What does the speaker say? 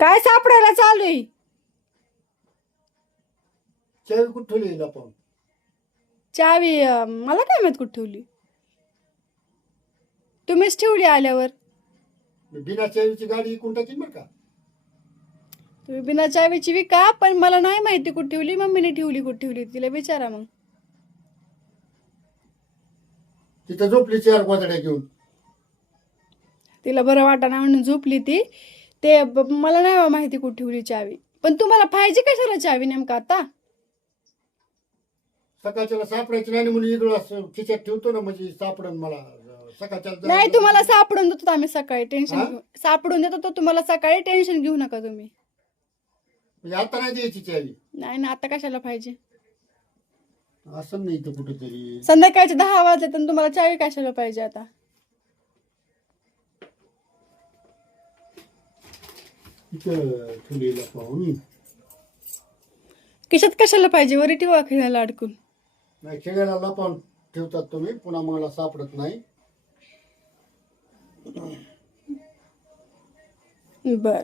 काय सापडायला चालू आहे? चावी कुठे ठेवली आपण? चावी मला काय माहित कुठे ठेवली. तुम्हीच ठेवली आल्यावर. बिना चावीची गाडी इकून टाकीन बरं का. तुम्ही बिना चावीची विका, पण मला नाही माहिती कुठे ठेवली. मम्मीने ठेवली कुठे ठेवली तिला विचारा मग. तिथं झोपली 4 गोधड्या घेऊन. तिला बरं वाटाणा म्हणून झोपली ती. ते मला नाही माहिती कुठे ठेवली चावी. पण तुम्हाला पाहिजे कशाला चावी नेमका आता? सकाळच्याला सापडायची नाही म्हणून इकडं असं खिच्यात ठेवतो ना, म्हणजे सापडन मला सकाळच्याला. नाही, तुम्हाला सापडून देतो आम्ही सकाळी. टेन्शन हा? घेऊ सापडून देतो तो तुम्हाला सकाळी. टेन्शन घेऊ नका तुम्ही. म्हणजे आता नाही द्यायची चावी. नाही ना, आता कशाला पाहिजे? असं नाही इथं कुठेतरी. संध्याकाळचे 10 वाजले तर तुम्हाला चावी कशाला पाहिजे आता? इथं ठेवलेला पाहून. खिशात कशाला पाहिजे? वरी ठेवा खेळायला अडकून. नाही, खेळायला लपवून ठेवतात तुम्ही, पुन्हा मला सापडत नाही. बर.